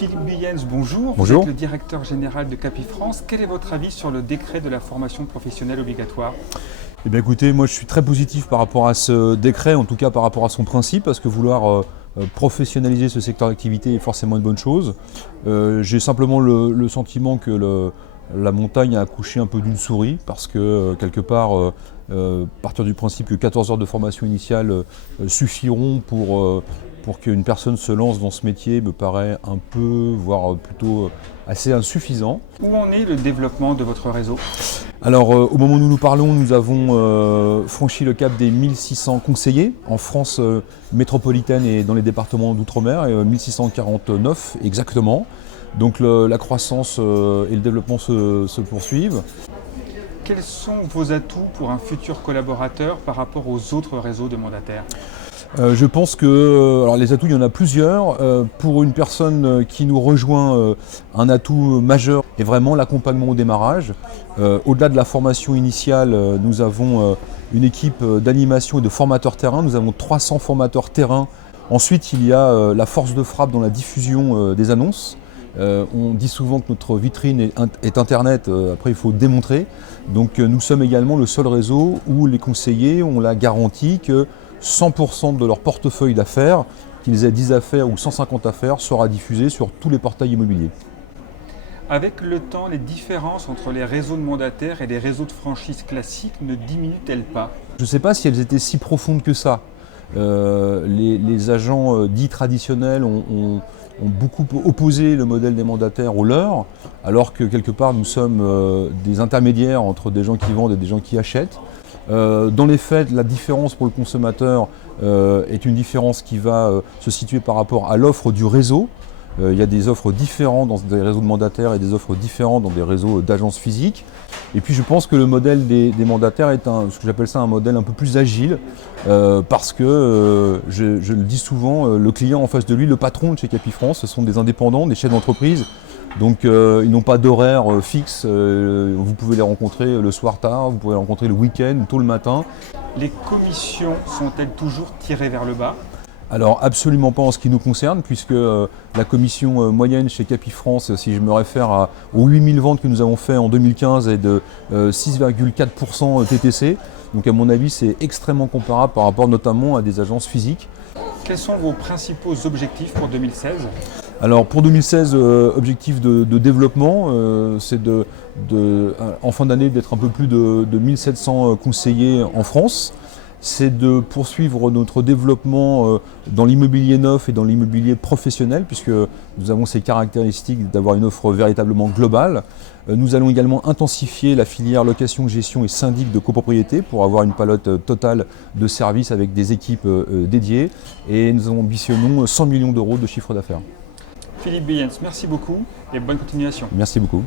Philippe Guyens, bonjour. Bonjour. Vous êtes le directeur général de Capifrance. Quel est votre avis sur le décret de la formation professionnelle obligatoire ? Eh bien écoutez, moi je suis très positif par rapport à ce décret, en tout cas par rapport à son principe, parce que vouloir professionnaliser ce secteur d'activité est forcément une bonne chose. J'ai simplement le sentiment que la montagne a accouché un peu d'une souris, parce que quelque part, partir du principe que 14 heures de formation initiale suffiront pour qu'une personne se lance dans ce métier me paraît un peu, voire plutôt assez insuffisant. Où en est le développement de votre réseau ? Alors au moment où nous parlons, nous avons franchi le cap des 1600 conseillers en France métropolitaine et dans les départements d'outre-mer, 1649 exactement. Donc la croissance et le développement se poursuivent. Quels sont vos atouts pour un futur collaborateur par rapport aux autres réseaux de mandataires ? Je pense que alors les atouts, il y en a plusieurs. Pour une personne qui nous rejoint, un atout majeur est vraiment l'accompagnement au démarrage. Au-delà de la formation initiale, nous avons une équipe d'animation et de formateurs terrain. Nous avons 300 formateurs terrain. Ensuite, il y a la force de frappe dans la diffusion des annonces. On dit souvent que notre vitrine est Internet, après il faut démontrer. Donc nous sommes également le seul réseau où les conseillers ont la garantie que 100% de leur portefeuille d'affaires, qu'ils aient 10 affaires ou 150 affaires, sera diffusé sur tous les portails immobiliers. Avec le temps, les différences entre les réseaux de mandataires et les réseaux de franchise classiques ne diminuent-elles pas ? Je ne sais pas si elles étaient si profondes que ça. Les agents dits traditionnels ont beaucoup opposé le modèle des mandataires au leur, alors que quelque part nous sommes des intermédiaires entre des gens qui vendent et des gens qui achètent. Dans les faits, la différence pour le consommateur est une différence qui va se situer par rapport à l'offre du réseau. Il y a des offres différentes dans des réseaux de mandataires et des offres différentes dans des réseaux d'agences physiques. Et puis je pense que le modèle des mandataires est ce que j'appelle ça un modèle un peu plus agile, parce que, je le dis souvent, le client en face de lui, le patron de chez Capifrance, ce sont des indépendants, des chefs d'entreprise. Donc ils n'ont pas d'horaire fixe, vous pouvez les rencontrer le soir tard, vous pouvez les rencontrer le week-end, tôt le matin. Les commissions sont-elles toujours tirées vers le bas ? Alors absolument pas en ce qui nous concerne, puisque la commission moyenne chez Capifrance, si je me réfère aux 8000 ventes que nous avons fait en 2015, est de 6,4% TTC. Donc à mon avis, c'est extrêmement comparable par rapport notamment à des agences physiques. Quels sont vos principaux objectifs pour 2016 ? Alors pour 2016, objectif de développement, c'est en fin d'année d'être un peu plus de 1700 conseillers en France. C'est de poursuivre notre développement dans l'immobilier neuf et dans l'immobilier professionnel, puisque nous avons ces caractéristiques d'avoir une offre véritablement globale. Nous allons également intensifier la filière location, gestion et syndic de copropriété pour avoir une palette totale de services avec des équipes dédiées. Et nous ambitionnons 100 millions d'euros de chiffre d'affaires. Philippe Guyens, merci beaucoup et bonne continuation. Merci beaucoup.